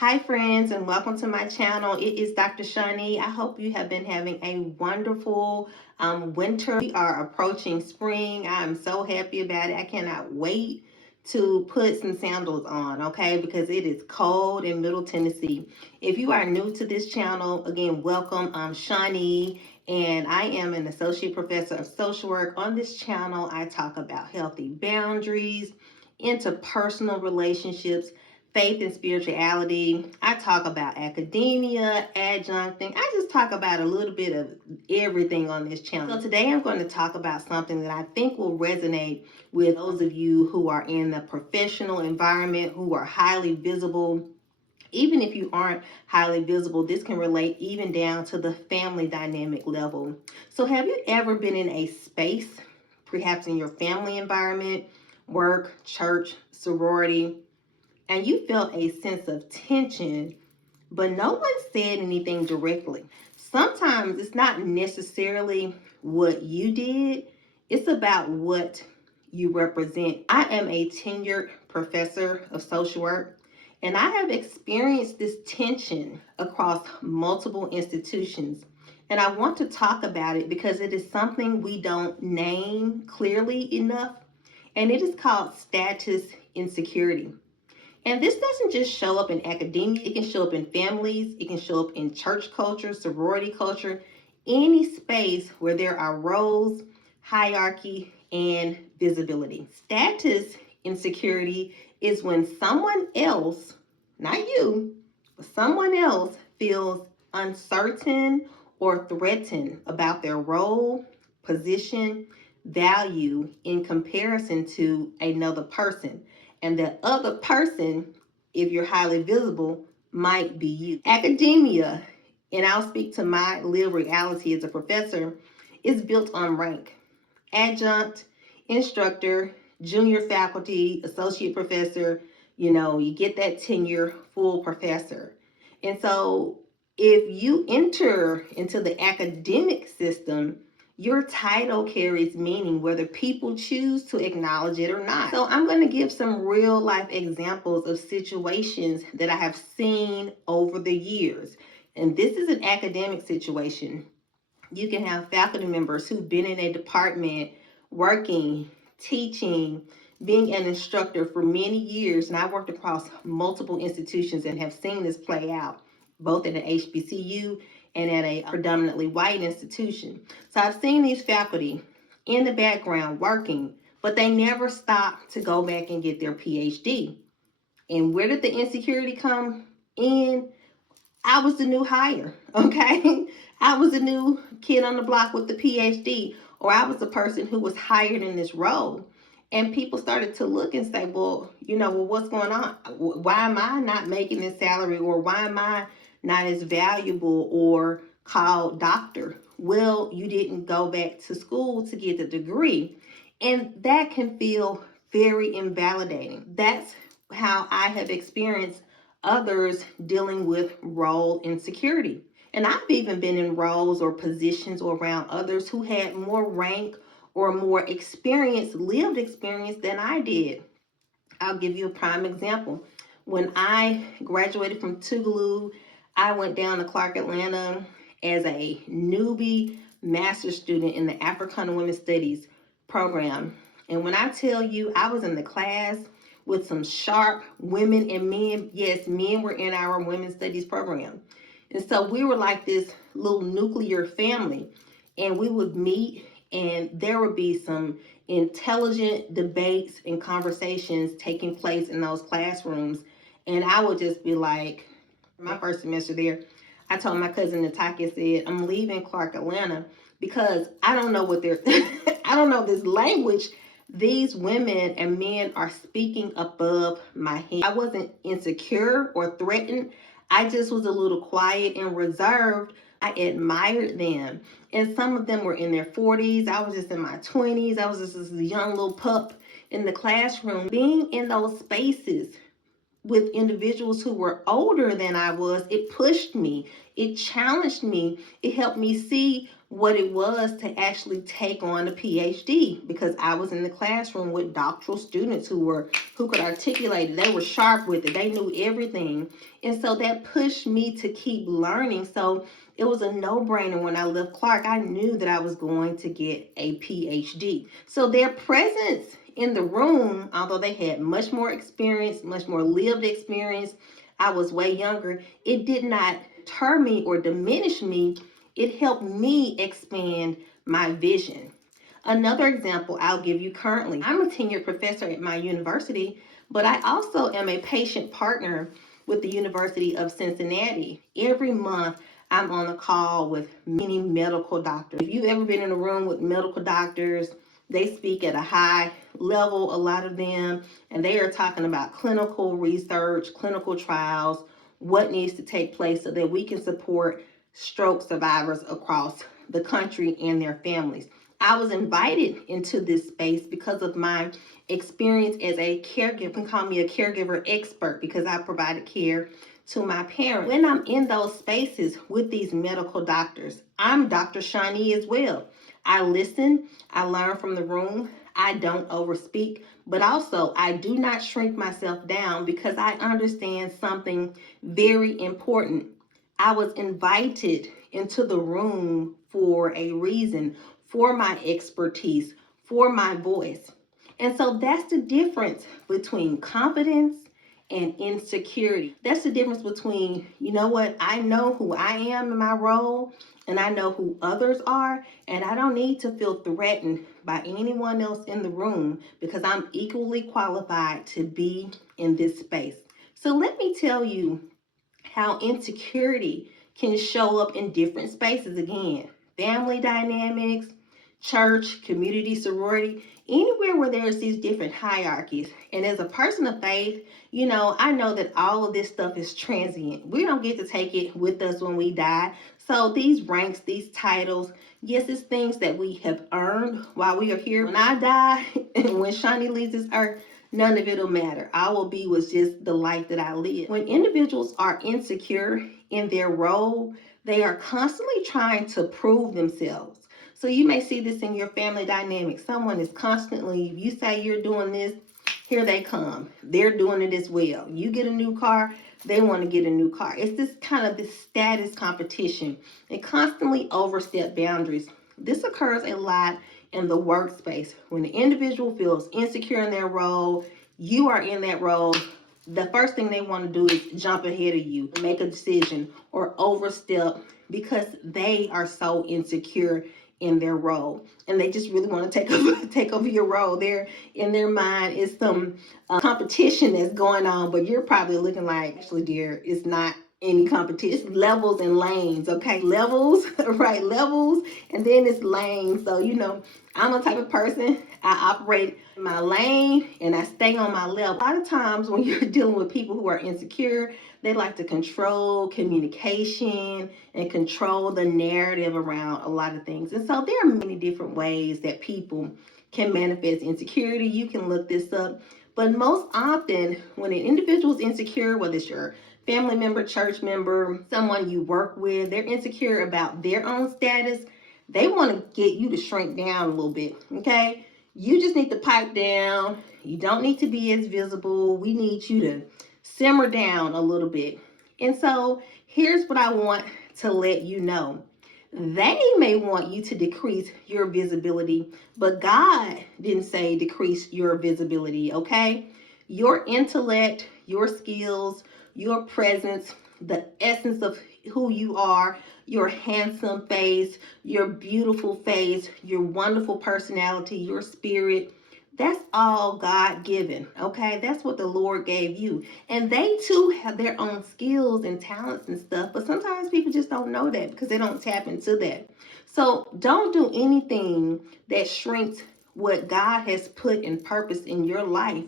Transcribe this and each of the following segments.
Hi friends, and welcome to my channel. It is Dr. Shani. I hope you have been having a wonderful winter. We are approaching spring. I'm so happy about it. I cannot wait to put some sandals on, okay, because it is cold in Middle Tennessee. If you are new to this channel, again, welcome. I'm Shani, and I am an associate professor of social work. On this channel, I talk about healthy boundaries, interpersonal relationships, faith and spirituality. I talk about academia, adjuncting. I just talk about a little bit of everything on this channel. So today I'm going to talk about something that I think will resonate with those of you who are in the professional environment, who are highly visible. Even if you aren't highly visible, this can relate even down to the family dynamic level. So have you ever been in a space, perhaps in your family environment, work, church, sorority, and you felt a sense of tension, but no one said anything directly? Sometimes it's not necessarily what you did, it's about what you represent. I am a tenured professor of social work, and I have experienced this tension across multiple institutions. And I want to talk about it because it is something we don't name clearly enough, and it is called status insecurity. And this doesn't just show up in academia, it can show up in families, it can show up in church culture, sorority culture, any space where there are roles, hierarchy, and visibility. Status insecurity is when someone else, not you, but someone else feels uncertain or threatened about their role, position, value in comparison to another person. And that other person, if you're highly visible, might be you. Academia, and I'll speak to my lived reality as a professor, is built on rank. Adjunct, instructor, junior faculty, associate professor, you get that tenure, full professor. And so if you enter into the academic system, your title carries meaning whether people choose to acknowledge it or not. So I'm going to give some real life examples of situations that I have seen over the years. And this is an academic situation. You can have faculty members who've been in a department working, teaching, being an instructor for many years. And I worked across multiple institutions and have seen this play out, both at an HBCU and at a predominantly white institution. So I've seen these faculty in the background working, but they never stop to go back and get their PhD. And where did the insecurity come in? I was the new hire, okay? I was the new kid on the block with the PhD, or I was the person who was hired in this role. And people started to look and say, well, what's going on? Why am I not making this salary? Or why am I not as valuable or called doctor? Well, you didn't go back to school to get the degree. And that can feel very invalidating. That's how I have experienced others dealing with role insecurity. And I've even been in roles or positions or around others who had more rank or more experience, lived experience than I did. I'll give you a prime example. When I graduated from Tougaloo, I went down to Clark, Atlanta as a newbie master's student in the Africana Women's Studies program. And when I tell you I was in the class with some sharp women and men, yes, men were in our women's studies program. And so we were like this little nuclear family, and we would meet and there would be some intelligent debates and conversations taking place in those classrooms. And I would just be like, my first semester there, I told my cousin Nataki, I said, I'm leaving Clark, Atlanta, because I don't know what they're, I don't know this language. These women and men are speaking above my head. I wasn't insecure or threatened. I just was a little quiet and reserved. I admired them. And some of them were in their 40s. I was just in my 20s. I was just this young little pup in the classroom. Being in those spaces with individuals who were older than I was, it pushed me. It challenged me. It helped me see what it was to actually take on a PhD, because I was in the classroom with doctoral students who could articulate it. They were sharp with it. They knew everything. And so that pushed me to keep learning. So it was a no-brainer when I left Clark. I knew that I was going to get a PhD. So their presence in the room, although they had much more experience, much more lived experience, I was way younger, it did not deter me or diminish me. It helped me expand my vision. Another example I'll give you currently, I'm a tenured professor at my university, but I also am a patient partner with the University of Cincinnati. Every month, I'm on a call with many medical doctors. If you've ever been in a room with medical doctors, they speak at a high level, a lot of them, and they are talking about clinical research, clinical trials, what needs to take place so that we can support stroke survivors across the country and their families. I was invited into this space because of my experience as a caregiver. You can call me a caregiver expert because I provided care to my parents. When I'm in those spaces with these medical doctors, I'm Dr. Shawnee as well. I listen, I learn from the room, I don't overspeak, but also I do not shrink myself down because I understand something very important. I was invited into the room for a reason, for my expertise, for my voice. And so that's the difference between confidence and insecurity. That's the difference between, you know what, I know who I am in my role and I know who others are, and I don't need to feel threatened by anyone else in the room because I'm equally qualified to be in this space. So let me tell you how insecurity can show up in different spaces again. Family dynamics, church, community, sorority, anywhere where there's these different hierarchies. And as a person of faith, I know that all of this stuff is transient. We don't get to take it with us when we die. So these ranks, these titles, yes, it's things that we have earned while we are here. When I die and when Shawnee leaves this earth, none of it'll matter. I will be with just the life that I live. When individuals are insecure in their role, they are constantly trying to prove themselves. So you may see this in your family dynamic. Someone is constantly, you say you're doing this, here they come. They're doing it as well. You get a new car, they want to get a new car. It's this kind of this status competition. They constantly overstep boundaries. This occurs a lot in the workspace. When the individual feels insecure in their role, you are in that role, the first thing they want to do is jump ahead of you, make a decision, or overstep because they are so insecure in their role, and they just really want to take over your role. There, in their mind, is some competition that's going on, but you're probably looking like, actually, dear, it's not any competition. It's levels and lanes, okay? Levels, right? Levels, and then it's lanes. So I'm a type of person. I operate in my lane and I stay on my level. A lot of times when you're dealing with people who are insecure, they like to control communication and control the narrative around a lot of things. And so there are many different ways that people can manifest insecurity. You can look this up. But most often, when an individual is insecure, whether it's your family member, church member, someone you work with, they're insecure about their own status, they want to get you to shrink down a little bit, okay? You just need to pipe down. You don't need to be as visible. We need you to simmer down a little bit. And so here's what I want to let you know. They may want you to decrease your visibility, but God didn't say decrease your visibility, okay? Your intellect, your skills, your presence, the essence of who you are, your handsome face, your beautiful face, your wonderful personality, your spirit, that's all God given, okay? That's what the Lord gave you. And they too have their own skills and talents and stuff, but sometimes people just don't know that because they don't tap into that. So don't do anything that shrinks what God has put in purpose in your life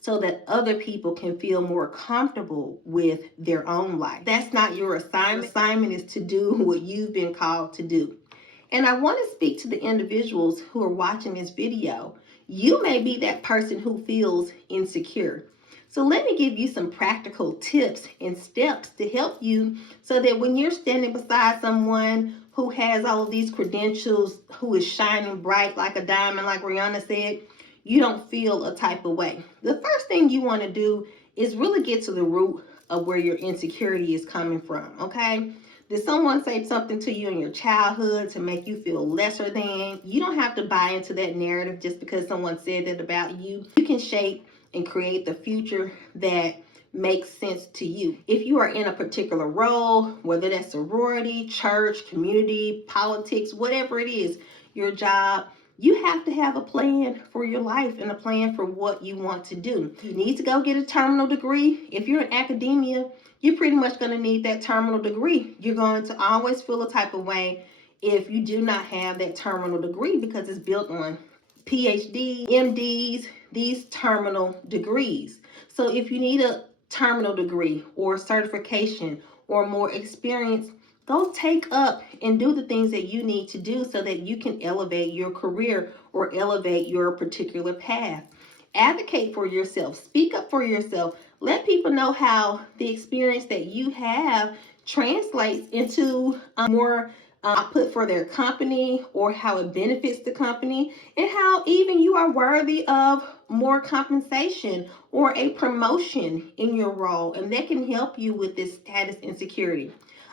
so that other people can feel more comfortable with their own life. That's not your assignment. Assignment is to do what you've been called to do. And I want to speak to the individuals who are watching this video. You may be that person who feels insecure. So let me give you some practical tips and steps to help you so that when you're standing beside someone who has all of these credentials, who is shining bright like a diamond, like Rihanna said, you don't feel a type of way. The first thing you want to do is really get to the root of where your insecurity is coming from, okay? Did someone say something to you in your childhood to make you feel lesser than? You don't have to buy into that narrative just because someone said that about you. You can shape and create the future that makes sense to you. If you are in a particular role, whether that's sorority, church, community, politics, whatever it is, your job, you have to have a plan for your life and a plan for what you want to do. You need to go get a terminal degree. If you're in academia, you're pretty much going to need that terminal degree. You're going to always feel a type of way if you do not have that terminal degree because it's built on PhD, MDs, these terminal degrees. So if you need a terminal degree or certification or more experience, go take up and do the things that you need to do so that you can elevate your career or elevate your particular path. Advocate for yourself. Speak up for yourself. Let people know how the experience that you have translates into more output for their company or how it benefits the company and how even you are worthy of more compensation or a promotion in your role, and that can help you with this status insecurity.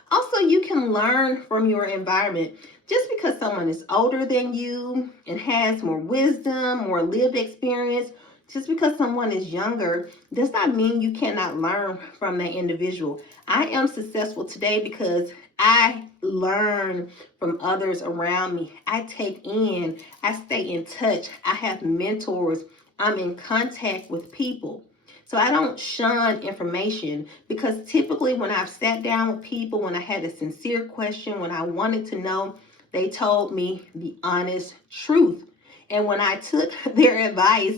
Also, you can learn from your environment. Just because someone is older than you and has more wisdom, more lived experience, just because someone is younger does not mean you cannot learn from that individual. I am successful today because I learn from others around me. I take in, I stay in touch. I have mentors. I'm in contact with people. So I don't shun information because typically when I've sat down with people, when I had a sincere question, when I wanted to know, they told me the honest truth. And when I took their advice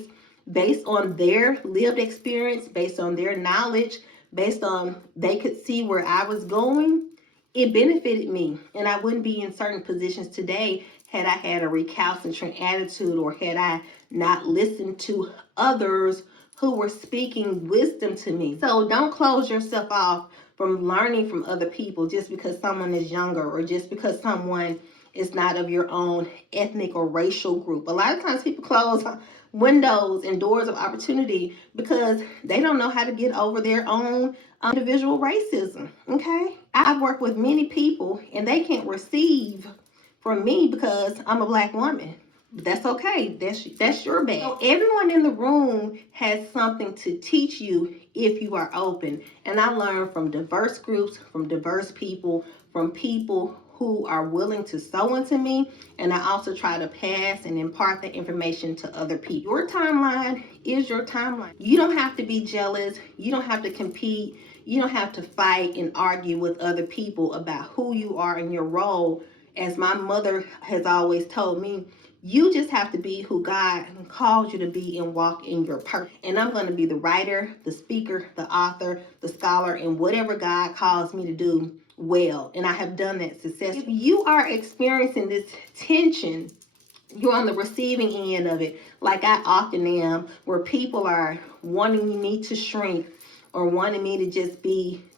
based on their lived experience, based on their knowledge, based on they could see where I was going, it benefited me. And I wouldn't be in certain positions today had I had a recalcitrant attitude or had I not listened to others who were speaking wisdom to me. So don't close yourself off from learning from other people just because someone is younger or just because someone is not of your own ethnic or racial group. A lot of times people close windows and doors of opportunity because they don't know how to get over their own individual racism. Okay, I've worked with many people and they can't receive from me because I'm a black woman. But that's okay. That's your bad. So everyone in the room has something to teach you if you are open. And I learned from diverse groups, from diverse people, from people who are willing to sow into me. And I also try to pass and impart that information to other people. Your timeline is your timeline. You don't have to be jealous. You don't have to compete. You don't have to fight and argue with other people about who you are in your role. As my mother has always told me, you just have to be who God calls you to be and walk in your purpose. And I'm going to be the writer, the speaker, the author, the scholar, and whatever God calls me to do well. And I have done that successfully. If you are experiencing this tension, you're on the receiving end of it, like I often am, where people are wanting me to shrink or wanting me to just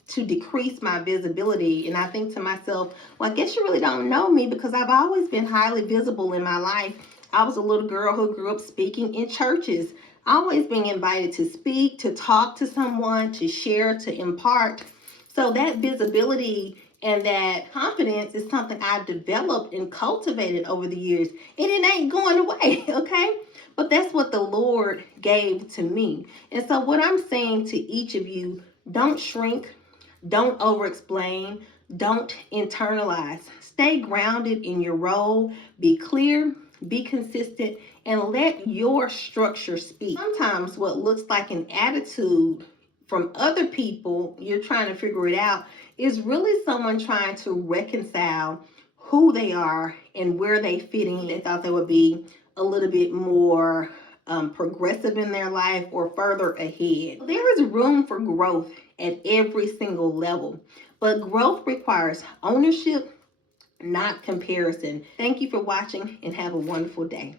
to decrease my visibility. And I think to myself, well, I guess you really don't know me because I've always been highly visible in my life. I was a little girl who grew up speaking in churches, always being invited to speak, to talk to someone, to share, to impart. So that visibility and that confidence is something I've developed and cultivated over the years. And it ain't going away, okay? But that's what the Lord gave to me. And so what I'm saying to each of you, don't shrink, don't over-explain, don't internalize. Stay grounded in your role, be clear, be consistent, and let your structure speak. Sometimes what looks like an attitude from other people, you're trying to figure it out, is really someone trying to reconcile who they are and where they fit in. They thought they would be a little bit more progressive in their life or further ahead. There is room for growth at every single level, but growth requires ownership, not comparison. Thank you for watching and have a wonderful day.